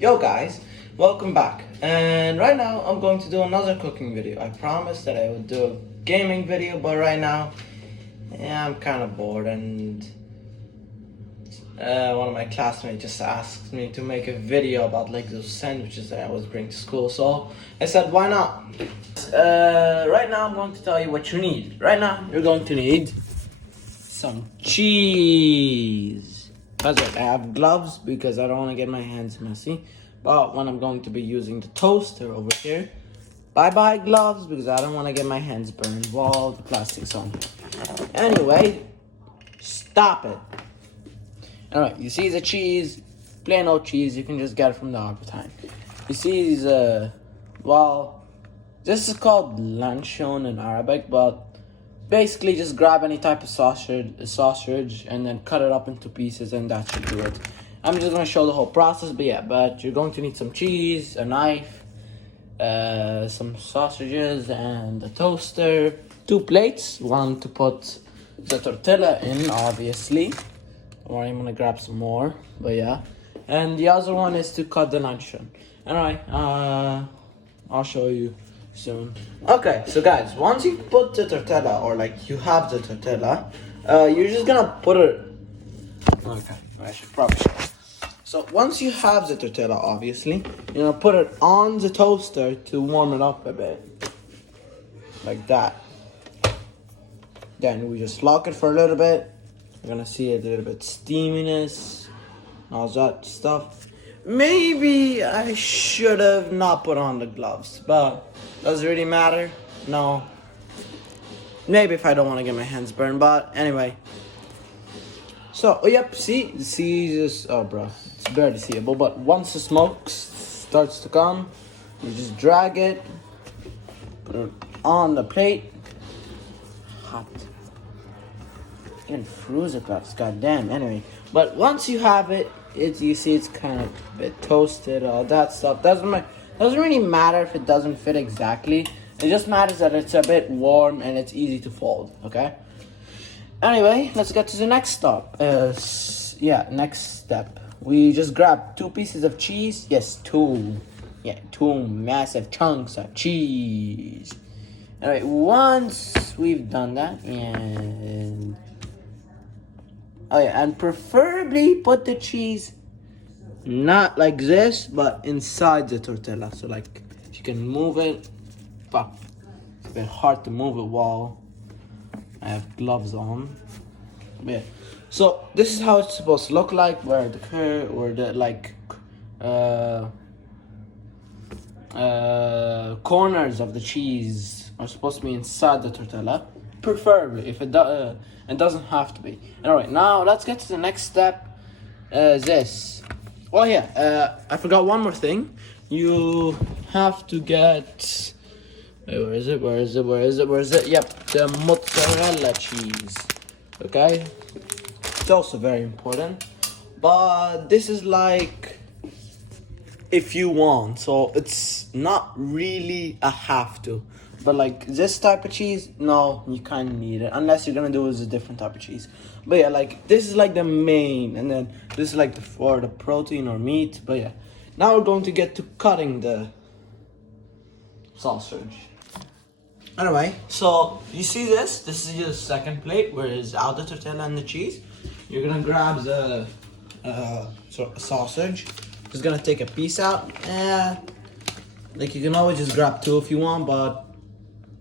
Yo guys, welcome back. And right now I'm going to do another cooking video. I promised that I would do a gaming video, but right now, I'm kind of bored and one of my classmates just asked me to make a video about like those sandwiches that I was bringing to school. So I said, why not? Right now I'm going to tell you what you need. Right now you're going to need some cheese. That's right, I have gloves because I don't want to get my hands messy. But when I'm going to be using the toaster over here, bye-bye gloves because I don't want to get my hands burned while the plastic's on here. Anyway, stop it. Alright, you see the cheese, plain old cheese, you can just get it from the Albertine. You see these, this is called lanchon in Arabic, but basically just grab any type of sausage and then cut it up into pieces and that should do it. I'm just going to show the whole process, but you're going to need some cheese, a knife, some sausages and a toaster, 2 plates, one to put the tortilla in, obviously, or I'm going to grab some more, and the other one is to cut the luncheon. Alright, I'll show you soon. Okay, so guys, once you put the tortilla, or like you have the tortilla, you're just gonna put it. Okay, I should probably show. So once you have the tortilla, obviously, you're gonna put it on the toaster to warm it up a bit, like that. Then we just lock it for a little bit. You're gonna see a little bit steaminess, all that stuff. Maybe I should have not put on the gloves, but does it really matter? No. Maybe if I don't want to get my hands burned, but anyway. So, see this, oh bro, it's barely seeable, but once the smoke starts to come, you just drag it, put it on the plate. Hot. Even frozen gloves, goddamn, anyway. But once you have it, you see it's kind of a bit toasted, all that stuff. Doesn't really matter if it doesn't fit exactly. It just matters that it's a bit warm and it's easy to fold, okay? Anyway, let's get to the next stop. Next step. We just grab 2 pieces of cheese. Yes, 2. Yeah, 2 massive chunks of cheese. Alright, once we've done that, and preferably put the cheese not like this, but inside the tortilla. So like, if you can move it, but it's a bit hard to move it while I have gloves on. Yeah. So this is how it's supposed to look like, where the corners of the cheese are supposed to be inside the tortilla. Preferably, if it doesn't have to be. Alright, now let's get to the next step. This. Oh yeah, I forgot one more thing. You have to get. Where is it? Yep, the mozzarella cheese. Okay, it's also very important. But this is like if you want, so it's not really a have to. But like this type of cheese, no, you kind of need it unless you're gonna do it with a different type of cheese. But yeah, like this is like the main, and then this is like for the protein or meat. But yeah, now we're going to get to cutting the sausage. Anyway, so you see this? This is your second plate where it's out the tortilla and the cheese. You're gonna grab the sausage. Just gonna take a piece out. Like you can always just grab 2 if you want, but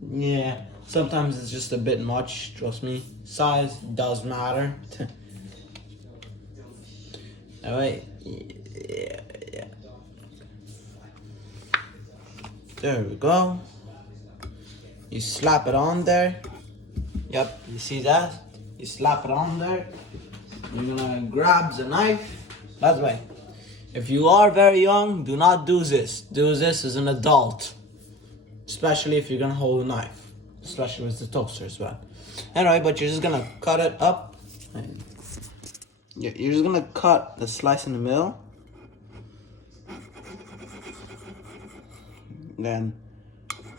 yeah, sometimes it's just a bit much, trust me. Size does matter. Alright, yeah. There we go. You slap it on there. Yep, you see that? You slap it on there. You're gonna grab the knife. By the way, if you are very young, do not do this. Do this as an adult. Especially if you're gonna hold a knife. Especially with the toaster as well. Anyway, but you're just gonna cut it up. And you're just gonna cut the slice in the middle. Then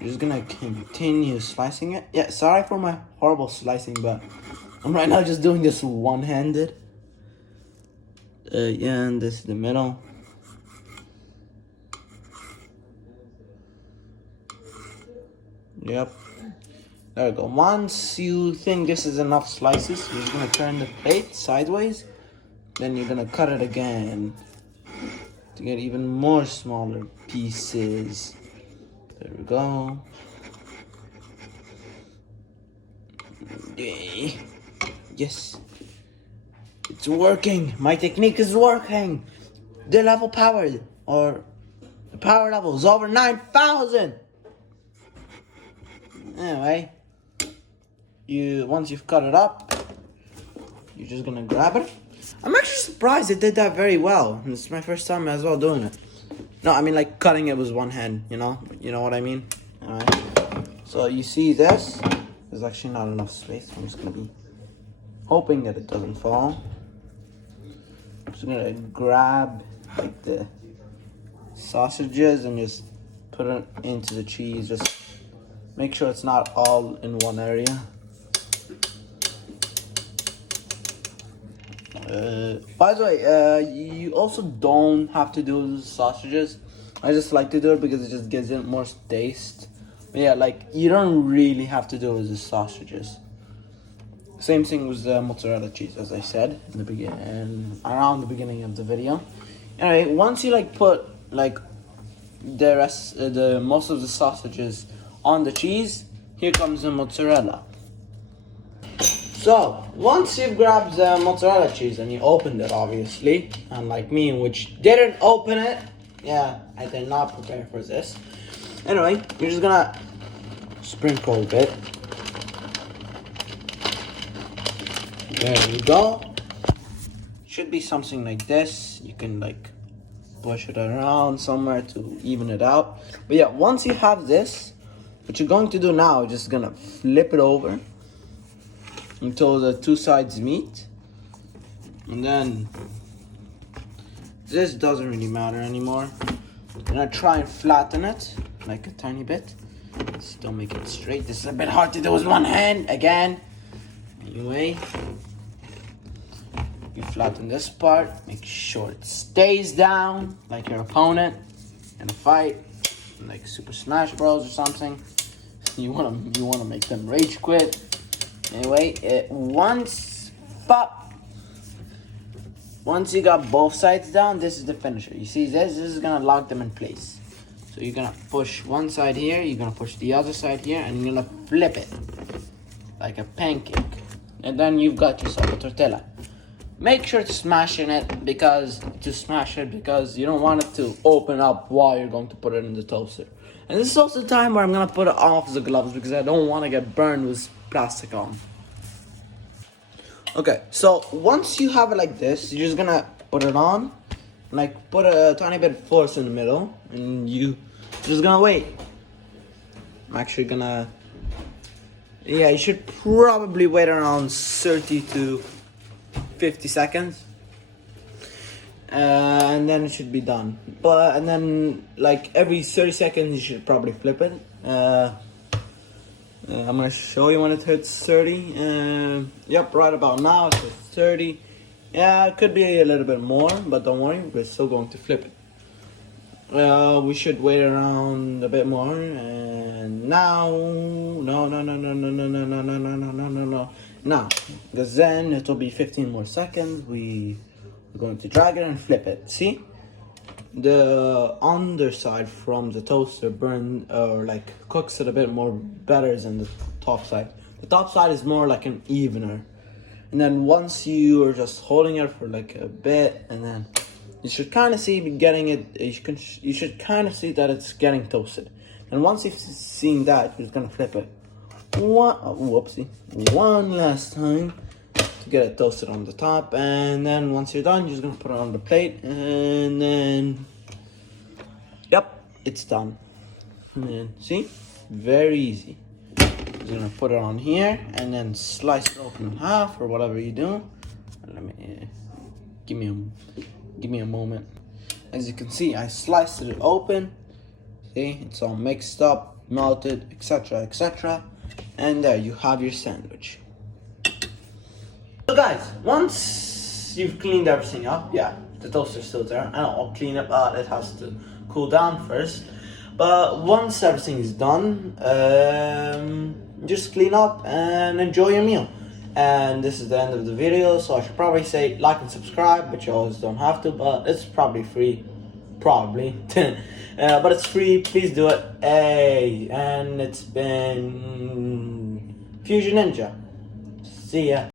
you're just gonna continue slicing it. Yeah, sorry for my horrible slicing, but I'm right now just doing this one-handed. And this is the middle. Yep. There we go. Once you think this is enough slices, you're just gonna turn the plate sideways. Then you're gonna cut it again to get even more smaller pieces. There we go. Okay. Yes. It's working. My technique is working. The level powered, or the power level is over 9,000. Anyway, once you've cut it up, you're just gonna grab it. I'm actually surprised it did that very well. It's my first time as well doing it. No, I mean like cutting it with one hand, you know what I mean? Alright. So you see this? There's actually not enough space. I'm just gonna be hoping that it doesn't fall. I'm just gonna grab like the sausages and just put it into the cheese. Just make sure it's not all in one area. By the way, you also don't have to do the sausages. I just like to do it because it just gives it more taste. But yeah, like you don't really have to do it with the sausages. Same thing with the mozzarella cheese, as I said in the beginning, around the beginning of the video. Anyway, once you like put like the most of the sausages on the cheese, here comes the mozzarella. So, once you've grabbed the mozzarella cheese and you opened it, obviously, unlike me, which didn't open it, yeah, I did not prepare for this. Anyway, you're just gonna sprinkle a bit. There you go. Should be something like this. You can like push it around somewhere to even it out. But yeah, once you have this, what you're going to do now is just gonna flip it over until the two sides meet, and then this doesn't really matter anymore. I'm gonna try and flatten it like a tiny bit. Still make it straight. This is a bit hard to do with one hand again. Anyway, you flatten this part, make sure it stays down like your opponent in a fight, like Super Smash Bros or something. You wanna make them rage quit. Anyway, once you got both sides down, this is the finisher. You see this is gonna lock them in place. So you're gonna push one side here, you're gonna push the other side here, and you're gonna flip it like a pancake. And then you've got yourself a tortilla. Make sure to smash it because you don't want it to open up while you're going to put it in the toaster. And this is also the time where I'm gonna put it off the gloves because I don't want to get burned with plastic on. Okay, so once you have it like this, you're just gonna put it on, like put a tiny bit of force in the middle, and you just gonna wait. I'm actually gonna, yeah, you should probably wait around 30 to 50 seconds. And then it should be done. And then like every 30 seconds you should probably flip it. I'm gonna show you when it hits 30. Yep, right about now it's at 30. Yeah, it could be a little bit more, but don't worry, we're still going to flip it. We should wait around a bit more. And now, no. Now, because then it will be 15 more seconds. We're going to drag it and flip it. See? The underside from the toaster cooks it a bit more better than the top side. The top side is more like an evener. And then once you are just holding it for like a bit, and then you should kind of see you should kind of see that it's getting toasted. And once you've seen that, you're just gonna flip it. One last time to get it toasted on the top, and then once you're done, you're just gonna put it on the plate, and then yep, it's done. And then see, very easy. Just gonna put it on here and then slice it open in half or whatever you do. Let me give me a moment. As you can see, I sliced it open. See, it's all mixed up, melted, etc. And there you have your sandwich. So guys, once you've cleaned everything up, yeah, the toaster's still there. I know I'll clean it, but it has to cool down first. But once everything is done, just clean up and enjoy your meal. And this is the end of the video, so I should probably say like and subscribe, but you always don't have to, but it's probably free. Probably. But it's free, please do it. Hey, and it's been Fusion Ninja. See ya.